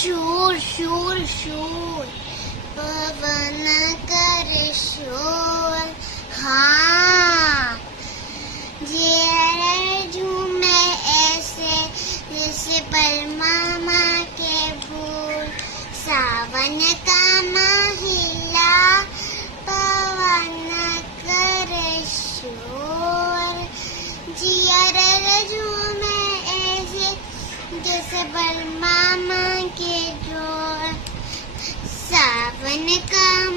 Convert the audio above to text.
शोर शोर शोर, पवन करे शोर। हाँ, ये झूमे ऐसे जैसे बलमामा के फूल। सावन का महिला पवन करे शोर। जियर झूमे ऐसे जैसे बलमामा के डोर। सावन का